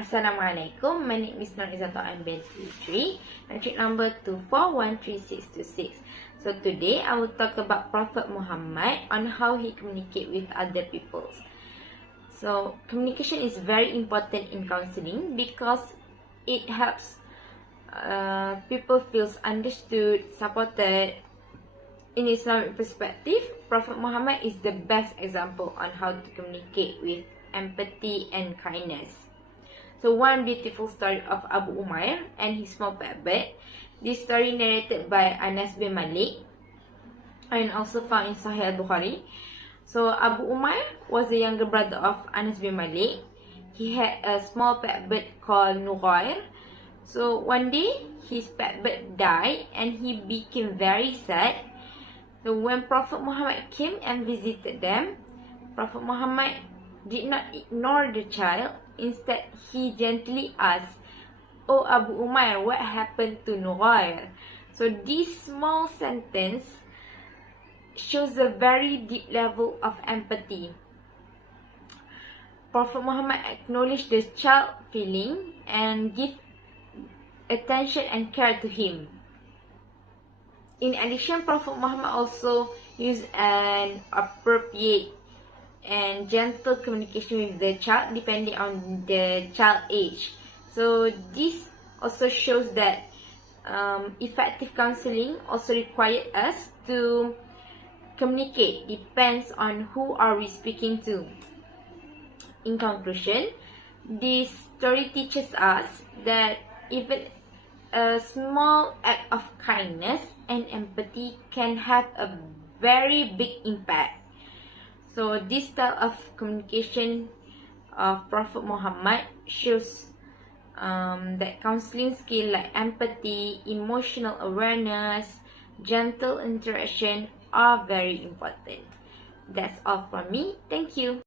Assalamualaikum, my name is Nur Izzatah. I'm band 3, entry number 2413626. So today I will talk about Prophet Muhammad on how he communicate with other people. So communication is very important in counseling because it helps people feels understood, supported. In Islamic perspective, Prophet Muhammad is the best example on how to communicate with empathy and kindness. So one beautiful story of Abu Umair and his small pet bird. This story narrated by Anas bin Malik and also found in Sahih al-Bukhari. So Abu Umair was the younger brother of Anas bin Malik. He had a small pet bird called Nughair. So one day his pet bird died and he became very sad. So when Prophet Muhammad came and visited them, Prophet Muhammad did not ignore the child. Instead, he gently asked, "Oh Abu Umair, what happened to Nughair?" So this small sentence shows a very deep level of empathy. Prophet Muhammad acknowledged the child's feeling and give attention and care to him. In addition, Prophet Muhammad also used an appropriate and gentle communication with the child depending on the child age. So this also shows that effective counseling also requires us to communicate, depends on who are we speaking to. In conclusion, this story teaches us that even a small act of kindness and empathy can have a very big impact. So this style of communication of Prophet Muhammad shows that counseling skill like empathy, emotional awareness, gentle interaction are very important. That's all from me. Thank you.